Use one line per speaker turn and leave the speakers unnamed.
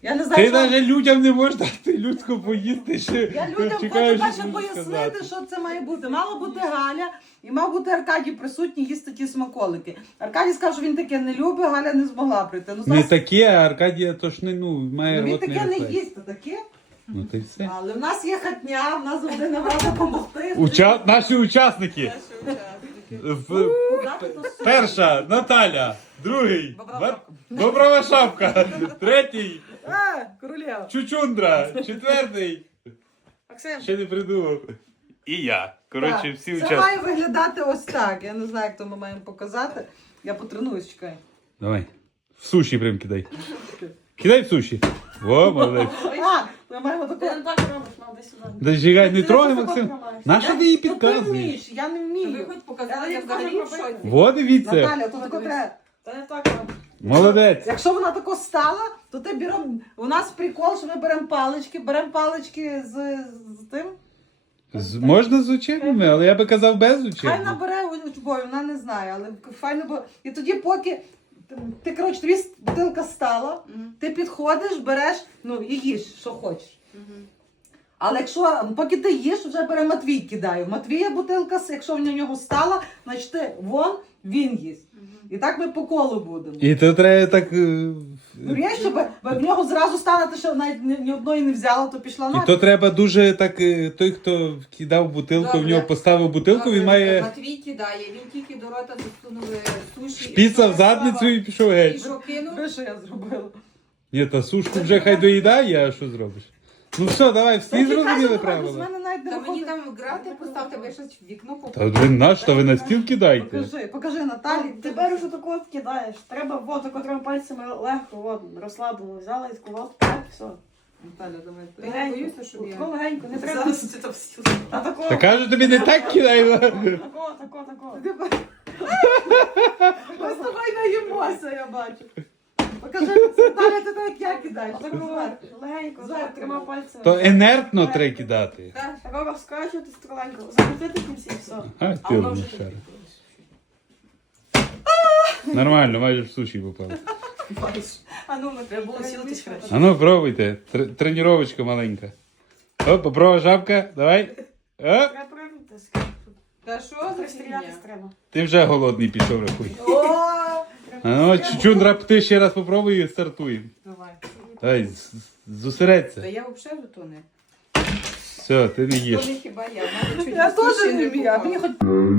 Я не знаю,
Ти
що...
навіть людям не можеш дати людську поїсти, ще
Я людям хочу
чекаєш,
далі
що будеш
пояснити,
сказати.
що це має бути. Мала бути Галя і мав бути Аркадій присутній їсти ті смаколики. Аркадій сказав, що він таке не любить, Галя не змогла прийти. Ну,
Не
знаєш,
таке, а Аркадія то ж не, має
він
рот не
таке не
рефлекс.
їсть, а таке.
Ну ти все.
Але в нас є хатня, в нас завжди не рада допомогти.
Наші учасники. Перша Наталя, другий Боброва шапка, третій
Королева.
Чучундра, четвертий.
Максим.
Ще не придумав. І я. Коротше,
Так,
всі
це
учасники.
має виглядати ось так. Я не знаю, як то ми маємо показати. Я потренуюсь, чекай.
Давай. В суші прям кидай. Кидай в суші. О, молодець.
А, ми маємо таку...
Ти не так робиш, мав десь сюди.
Да чекай, не
Ти
трогай,
просто
Максим.
тримаєш.
Нащо ти її
Ну, ти
підказуєш?
вмієш, я не
Ви
вмію.
хоч показали,
Але
я
я
взагалі
кажу,
в шоці.
Во, дивіться.
Наталя, то тако треба.
Та не так робиш.
Молодець.
Якщо вона тако стала, то ти беремо... У нас прикол, що ми беремо палички з тим.
Можна з учебними, але я би казав без
Хай
учебних.
набере учбою, вона не знає, але файно було. І тоді поки ти, коротше, тобі бутилка стала, ти підходиш, береш, ну і їж, що хочеш. Але якщо, поки ти їш, вже бере Матвій кидає. В Матвія бутилка, якщо в нього стала, значить ти вон, він їсть. І так ми по колу будемо.
І то треба так...
Ну, є, щоб в нього зразу стане, ти ще навіть ні одної не взяла, то пішла
І
на.
то треба дуже так, той, хто кидав бутилку, в
Добре.
нього поставив бутилку, він має
Матвій кидає, він тільки до рота засунув суші.
шпіца в задницю і пішов
І
геть.
що кинув?
Ви, що я зробила?
Ні, та сушку вже хай доїдає, а що зробиш? Ну все, давай, всі зрозуміли
З
правила.
мене навіть не
Та мені
виходить.
там грати поставте, ви щось в вікно
Та
попали.
ви наш, та ви на стіл кидайте.
Покажи Наталі.
Тепер уже таку от кидаєш. Треба вот тако трьома пальцями легко, от, розслаблено взяла і скувала, так, все.
Наталя, давай.
Та я боюся, щоб я...
Тако легенько, не треба.
Зараз ти там всі.
А тако,
Та кажу, тобі не так кидай.
тако.
Ми з тобою наїмося, я бачу. Покажи, Наталя, ти так як я кидаєш.
Отако легенько,
Зверху.
так, трьома пальцями.
То інертно треба кидати.
Тако розкачувати стріленько, закрутити в кінці, все.
А, ти одну шару. Нормально, майже в суші попав.
А ну, ми треба було сілитись краще.
А ну, пробуйте. Тренувачка маленька. Оп, попробуй жабка, давай. Оп.
Треба пригнутися.
Та що за
Пристрілятись
фігня?
треба.
Ти вже голодний пішов, рахуй.
О!
А ну, чучундра, ти ще раз попробуй і стартуємо.
Давай.
Давай, зосередься.
Та я взагалі то не.
Все, ти не їш.
То не хіба я. в мене чуть
Я
суші
теж не вмію, а
попало.
мені хоч